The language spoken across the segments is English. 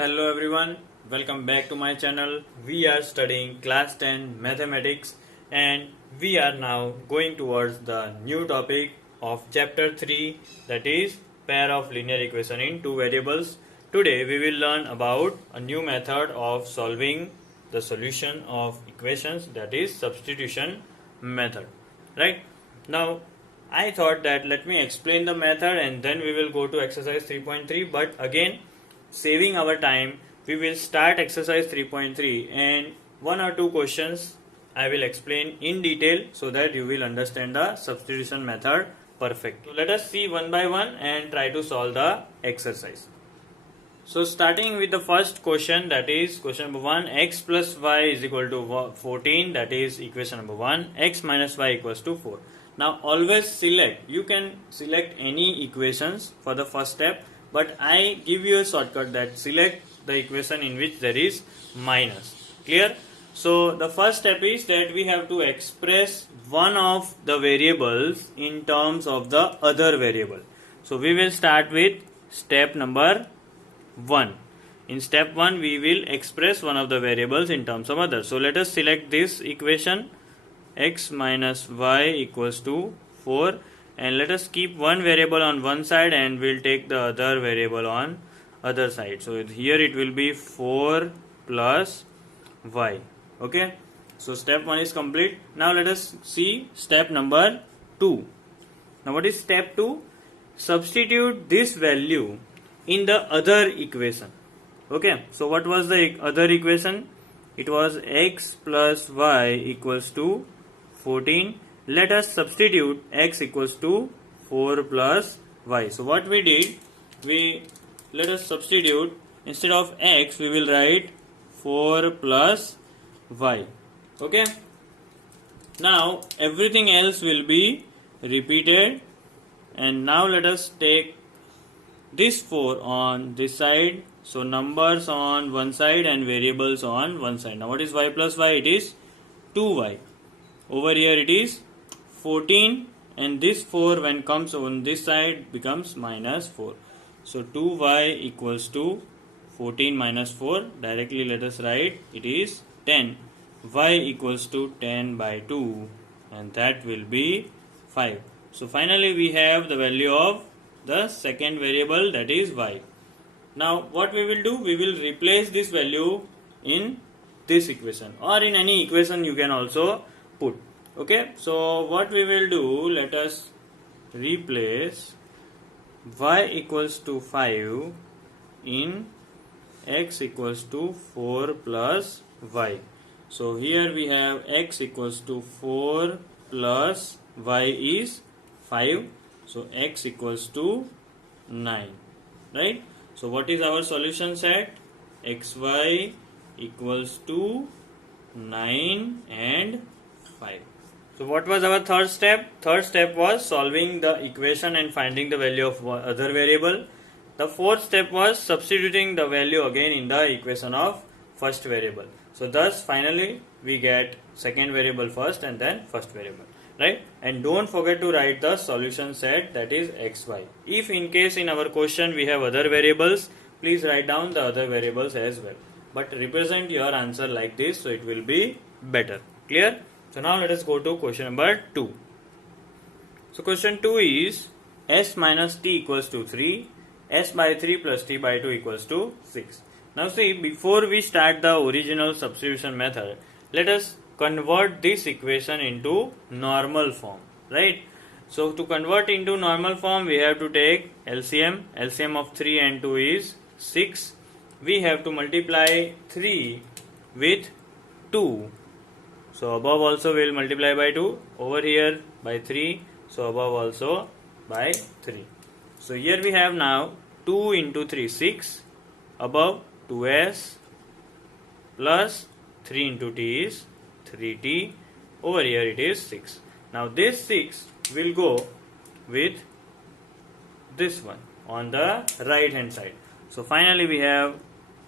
Hello everyone, welcome back to my channel. We are studying class 10 mathematics and we are now going towards the new topic of chapter 3, that is pair of linear equation in two variables. Today we will learn about a new method of solving the solution of equations, that is substitution method. Right? Now I thought that let me explain the method and then we will go to exercise 3.3, but again saving our time, we will start exercise 3.3 and one or two questions I will explain in detail so that you will understand the substitution method perfectly. So let us see one by one and try to solve the exercise. So starting with the first question, that is question number 1, x plus y is equal to 14, that is equation number 1, x minus y equals to 4. Now always select, you can select any equations for the first step, but I give you a shortcut that select the equation in which there is minus. Clear? So the first step is that we have to express one of the variables in terms of the other variable. So we will start with step number 1. In step 1 we will express one of the variables in terms of other. So let us select this equation, x minus y equals to 4, and let us keep one variable on one side and we'll take the other variable on other side. So here it will be 4 plus y. Okay, so step 1 is complete. Now let us see step number 2. Now what is step 2? Substitute this value in the other equation. Okay, so what was the other equation? It was x plus y equals to 14. Let us substitute x equals to 4 plus y. So what we did, let us substitute, instead of x we will write 4 plus y. Okay, now everything else will be repeated, and now let us take this 4 on this side. So numbers on one side and variables on one side. Now what is y plus y? It is 2y. Over here it is 14, and this 4 when comes on this side becomes minus 4. So 2y equals to 14 minus 4. Directly let us write it is 10. Y equals to 10 by 2, and that will be 5. So finally we have the value of the second variable, that is y. Now what we will do, we will replace this value in this equation or in any equation you can also put. Okay, so what we will do, let us replace y equals to 5 in x equals to 4 plus y. So here we have x equals to 4 plus y is 5. So x equals to 9. Right? So what is our solution set? xy equals to 9 and 5. So what was our third step? Third step was solving the equation and finding the value of other variable. The fourth step was substituting the value again in the equation of first variable. So thus finally we get second variable first and then first variable. Right? And don't forget to write the solution set, that is xy. If in case in our question we have other variables, please write down the other variables as well. But represent your answer like this so it will be better. Clear? So now let us go to question number 2. So question 2 is s minus t equals to 3, s by 3 plus t by 2 equals to 6. Now see, before we start the original substitution method, let us convert this equation into normal form. Right? So to convert into normal form, we have to take LCM. LCM of 3 and 2 is 6. We have to multiply 3 with 2. So above also we will multiply by 2, over here by 3, so above also by 3. So here we have now 2 into 3, 6, above 2s plus 3 into t is 3t, over here it is 6. Now this 6 will go with this one on the right hand side. So finally we have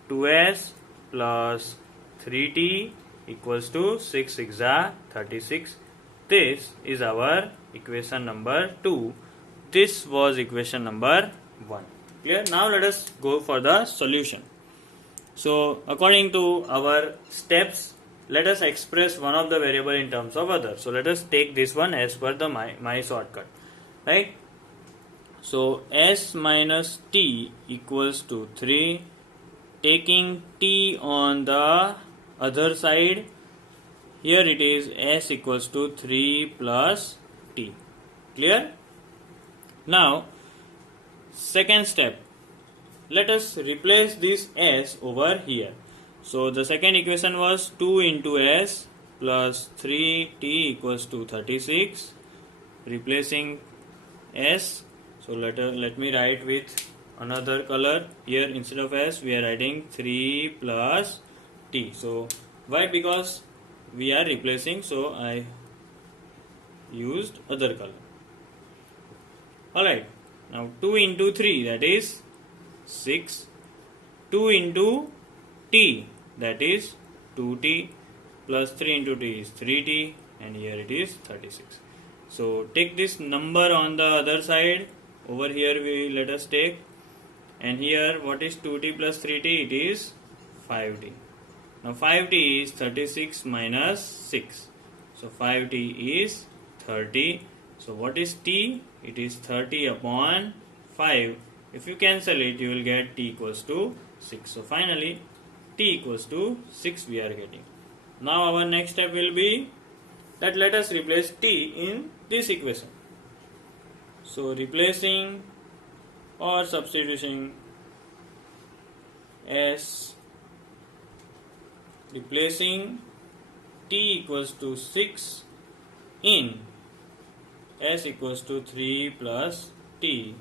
2s plus 3t equals to 6 6 are 36. This is our equation number 2. This was equation number 1. Clear? Now let us go for the solution. So according to our steps, let us express one of the variable in terms of other. So let us take this one as per the my shortcut, right? So s minus t equals to 3. Taking t on the other side, here it is s equals to 3 plus t. Clear? Now, second step. Let us replace this s over here. So the second equation was 2 into s plus 3t equals to 36. Replacing s. So let me write with another color. Here instead of s we are writing 3 plus t. So why? Because we are replacing, so I used other color. Alright, now 2 into 3, that is 6. 2 into t, that is 2t, plus 3 into t is 3t, and here it is 36. So take this number on the other side. Over here let us take, and here what is 2t plus 3t? It is 5t. Now 5t is 36 minus 6. So 5t is 30. So what is t? It is 30 upon 5. If you cancel it, you will get t equals to 6. So finally, t equals to 6 we are getting. Now our next step will be that let us replace t in this equation. So replacing or substituting s, replacing t equals to 6 in s equals to 3 plus t,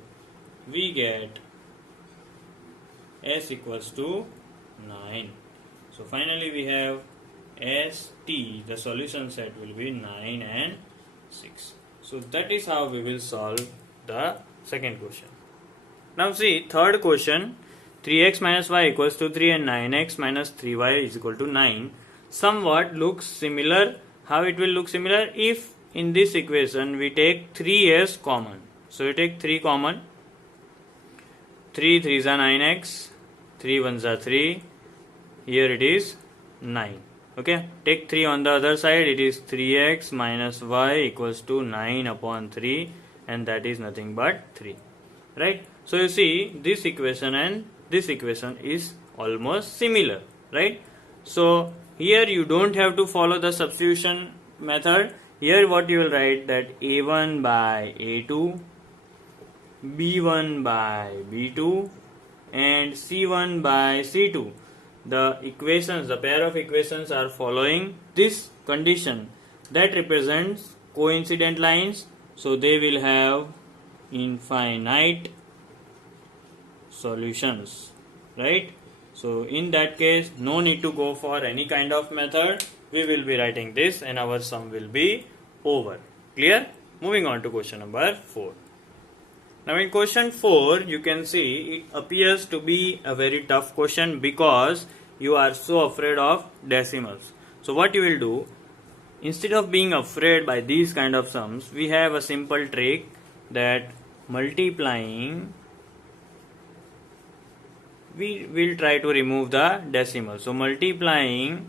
we get s equals to 9. So finally we have st, the solution set will be 9 and 6. So that is how we will solve the second question. Now see, third question, 3x minus y equals to 3 and 9x minus 3y is equal to 9. Somewhat looks similar. How it will look similar? If in this equation we take 3 as common. So we take 3 common. 3 3s are 9x, 3 1s are 3. Here it is 9. Okay, take 3 on the other side, it is 3x minus y equals to 9 upon 3, and that is nothing but 3. Right? So you see, this equation and this equation is almost similar. Right? So here you don't have to follow the substitution method. Here what you will write, that a1 by a2, b1 by b2, and c1 by c2. The equations, the pair of equations are following this condition that represents coincident lines. So they will have infinite solutions, right? So in that case, no need to go for any kind of method. We will be writing this and our sum will be over. Clear? Moving on to question number 4. Now in question 4, you can see it appears to be a very tough question because you are so afraid of decimals. So what you will do, instead of being afraid by these kind of sums, we have a simple trick that multiplying, we will try to remove the decimal. So multiplying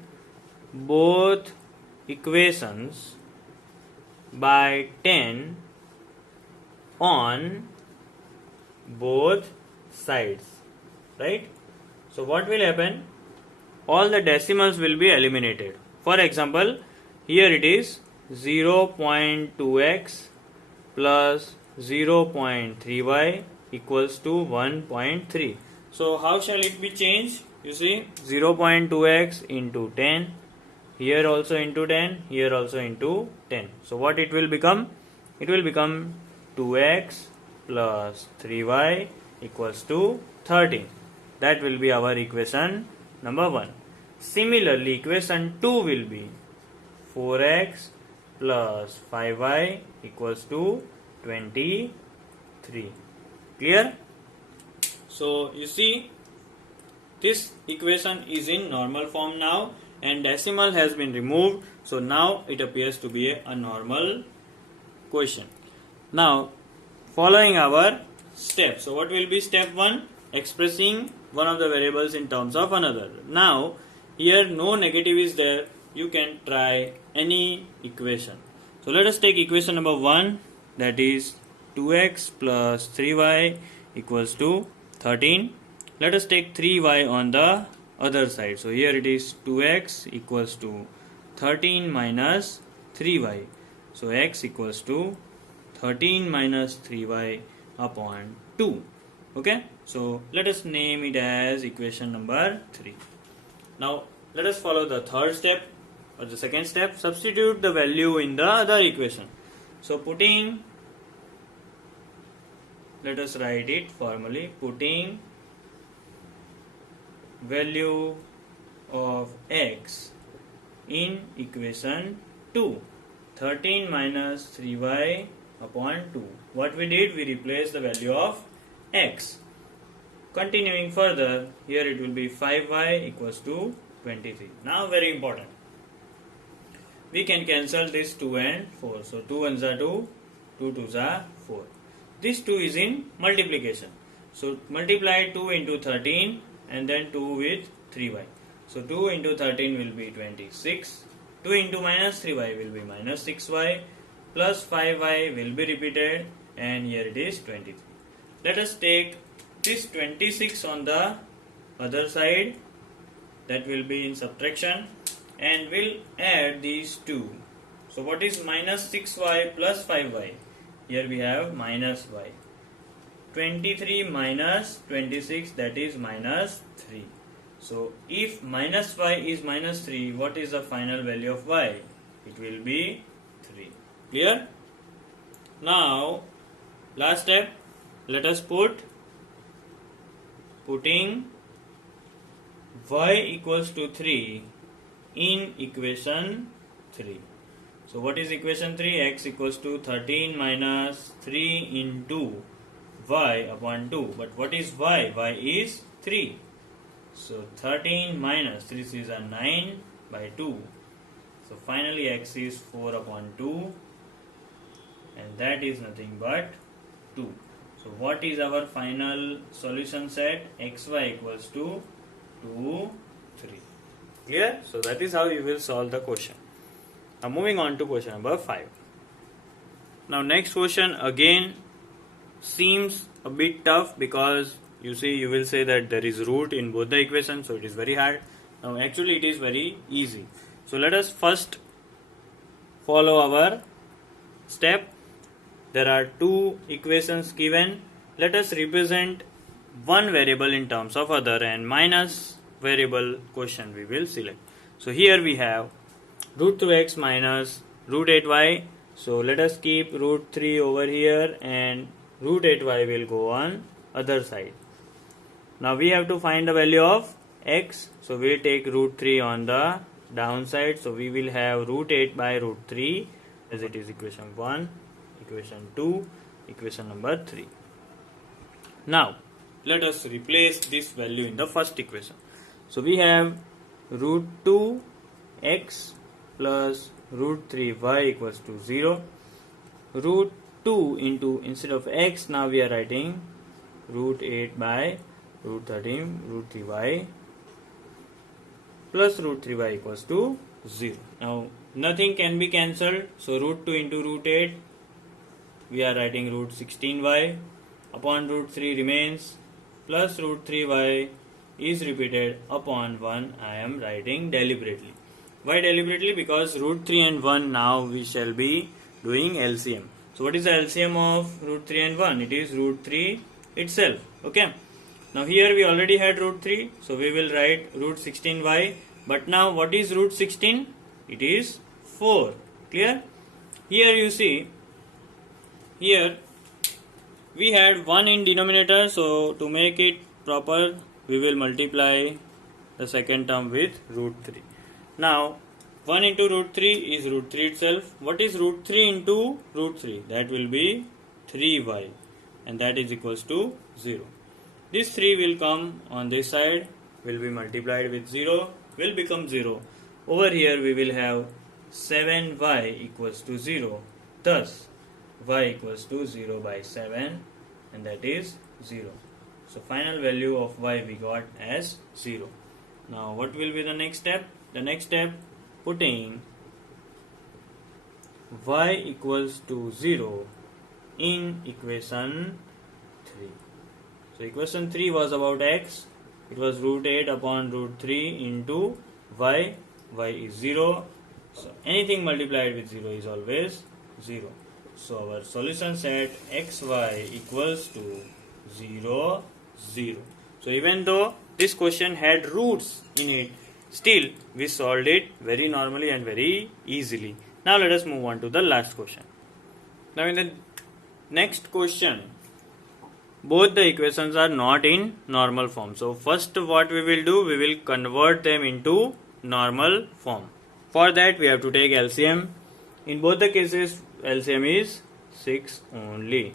both equations by 10 on both sides, right? So what will happen? All the decimals will be eliminated. For example, here it is 0.2x plus 0.3y equals to 1.3. So how shall it be changed? You see, 0.2x into 10, here also into 10, here also into 10. So what it will become? It will become 2x plus 3y equals to 13. That will be our equation number 1. Similarly, equation 2 will be 4x plus 5y equals to 23. Clear? So you see, this equation is in normal form now and decimal has been removed. So now it appears to be a normal question. Now following our steps. So what will be step 1? expressing one of the variables in terms of another. Now here no negative is there, you can try any equation. So let us take equation number 1, that is 2x plus 3y equals to 13. Let us take 3y on the other side. So here it is 2x equals to 13 minus 3y. So x equals to 13 minus 3y upon 2. Okay, so let us name it as equation number 3. Now let us follow the third step or the second step. Substitute the value in the other equation. So putting, let us write it formally, putting value of x in equation 2, 13 minus 3y upon 2. What we did, we replaced the value of x. Continuing further, here it will be 5y equals to 23. Now very important, we can cancel this 2 and 4. So 2 1s are 2, 2 2s are 4. This 2 is in multiplication. So multiply 2 into 13 and then 2 with 3y. So 2 into 13 will be 26. 2 into minus 3y will be minus 6y. Plus 5y will be repeated, and here it is 23. Let us take this 26 on the other side, that will be in subtraction, and we'll add these 2. So what is minus 6y plus 5y? Here we have minus y. 23 minus 26, that is minus 3. So if minus y is minus 3, what is the final value of y? It will be 3. Clear? Now last step, let us putting y equals to 3 in equation 3. So what is equation 3? X equals to 13 minus 3 into y upon 2. But what is y? Y is 3. So 13 minus 3 is a 9 by 2. So finally x is 4 upon 2, and that is nothing but 2. So what is our final solution set? Xy equals to 2, 3. Clear? So that is how you will solve the question. Now moving on to question number 5. Now next question again seems a bit tough, because you see, you will say that there is root in both the equations, so it is very hard. Now actually it is very easy. So let us first follow our step. There are two equations given. Let us represent one variable in terms of other, and minus variable question we will select. So here we have root 3x minus root 8y. So let us keep root 3 over here, and root 8y will go on other side. Now we have to find the value of x. So we will take root 3 on the downside. So we will have root 8 by root 3, as it is equation 1, equation 2, equation number 3. Now let us replace this value in the first equation. So we have root 2x plus root 3y equals to 0. Root 2 into, instead of x, now we are writing root 8 by root 13 root 3y plus root 3y equals to 0. Now nothing can be cancelled, so root 2 into root 8, we are writing root 16y upon root 3 remains, plus root 3y is repeated upon 1. I am writing deliberately. Why deliberately? Because root 3 and 1, now we shall be doing LCM. So what is the LCM of root 3 and 1? It is root 3 itself. Okay. Now here we already had root 3, so we will write root 16y. But now what is root 16? It is 4. Clear? Here you see, here we had 1 in denominator, so to make it proper, we will multiply the second term with root 3. Now 1 into root 3 is root 3 itself. What is root 3 into root 3? That will be 3y, and that is equals to 0. This 3 will come on this side, will be multiplied with 0, will become 0. Over here we will have 7y equals to 0. Thus y equals to 0 by 7, and that is 0. So final value of y we got as 0. Now what will be the next step? The next step, putting y equals to 0 in equation 3. So equation 3 was about x. It was root 8 upon root 3 into y. Y is 0. So anything multiplied with 0 is always 0. So our solution set xy equals to 0, 0. So even though this question had roots in it, still we solved it very normally and very easily. Now let us move on to the last question. Now in the next question, both the equations are not in normal form. So first what we will do, we will convert them into normal form. For that we have to take LCM. In both the cases LCM is 6 only.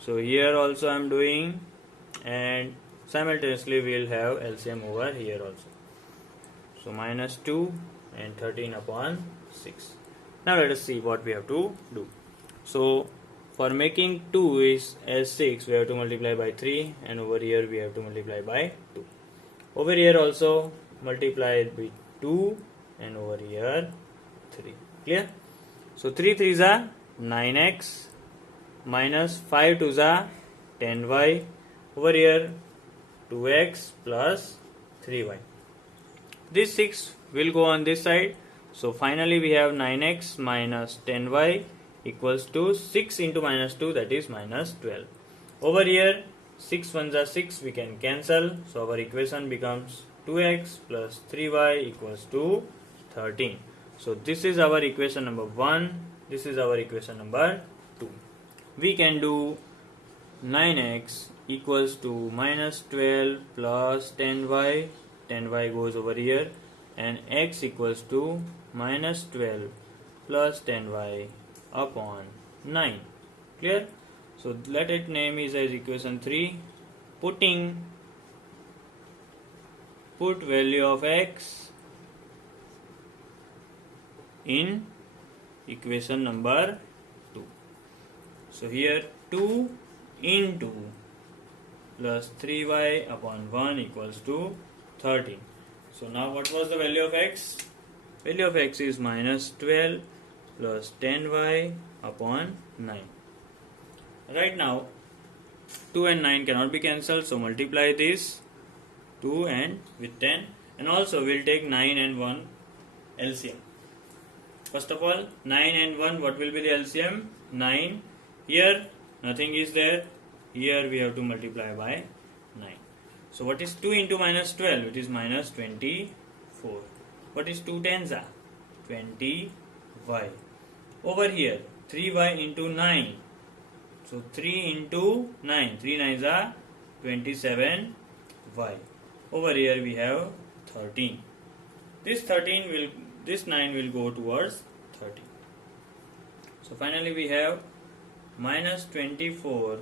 So here also I am doing, and simultaneously we will have LCM over here also. So minus 2 and 13 upon 6. Now let us see what we have to do. So for making 2 is as 6, we have to multiply by 3, and over here we have to multiply by 2. Over here also multiply by 2, and over here 3. Clear? So 3 3s are 9x minus 5 2s are 10y. Over here 2x plus 3y. This 6 will go on this side. So finally we have 9x minus 10y equals to 6 into minus 2, that is minus 12. Over here 6 ones are 6, we can cancel. So our equation becomes 2x plus 3y equals to 13. So this is our equation number 1. This is our equation number 2. We can do 9x equals to minus 12 plus 10y. 10y goes over here, and x equals to minus 12 plus 10y upon 9. Clear? So let it name is as equation 3. Put value of x in equation number 2. So here 2 into plus 3y upon 1 equals to 13. So now what was the value of x? Value of x is minus 12 plus 10y upon 9. Right now 2 and 9 cannot be cancelled, so multiply this 2 and with 10, and also we'll take 9 and 1 LCM. First of all, 9 and 1, what will be the LCM? 9. Here nothing is there. Here we have to multiply by 9. So what is 2 into minus 12? It is minus 24. What is 2 tens are? 20y. Over here 3y into 9. So 3 into 9. 3 nines are 27y. Over here we have 13. This 9 will go towards 13. So finally we have minus 24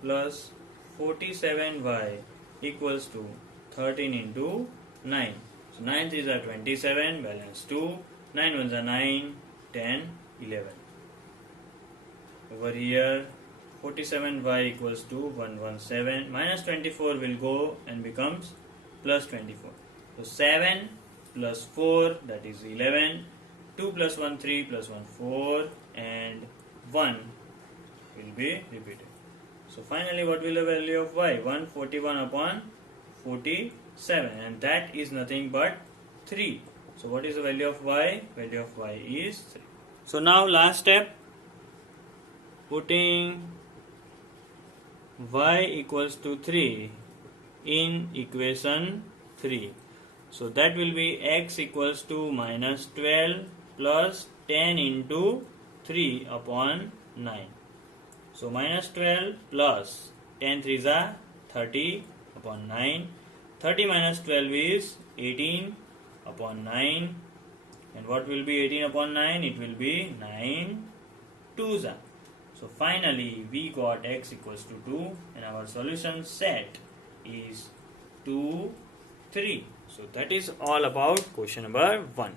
plus 47y equals to 13 into 9. So 9 3s are 27, balance 2, 9 1s are 9, 10, 11. Over here 47y equals to 117, minus 24 will go and becomes plus 24. So 7 plus 4, that is 11, 2 plus 1 3 plus 1 4, and 1 will be repeated. So finally what will the value of y? 141 upon 47, and that is nothing but 3. So what is the value of y? Value of y is 3. So now last step, putting y equals to 3 in equation 3. So that will be x equals to minus 12 plus 10 into 3 upon 9. So minus 12 plus 10 3s are 30 upon 9. 30 minus 12 is 18 upon 9. And what will be 18 upon 9? It will be 9 2s are. So finally we got x equals to 2, and our solution set is 2, 3. So that is all about question number 1.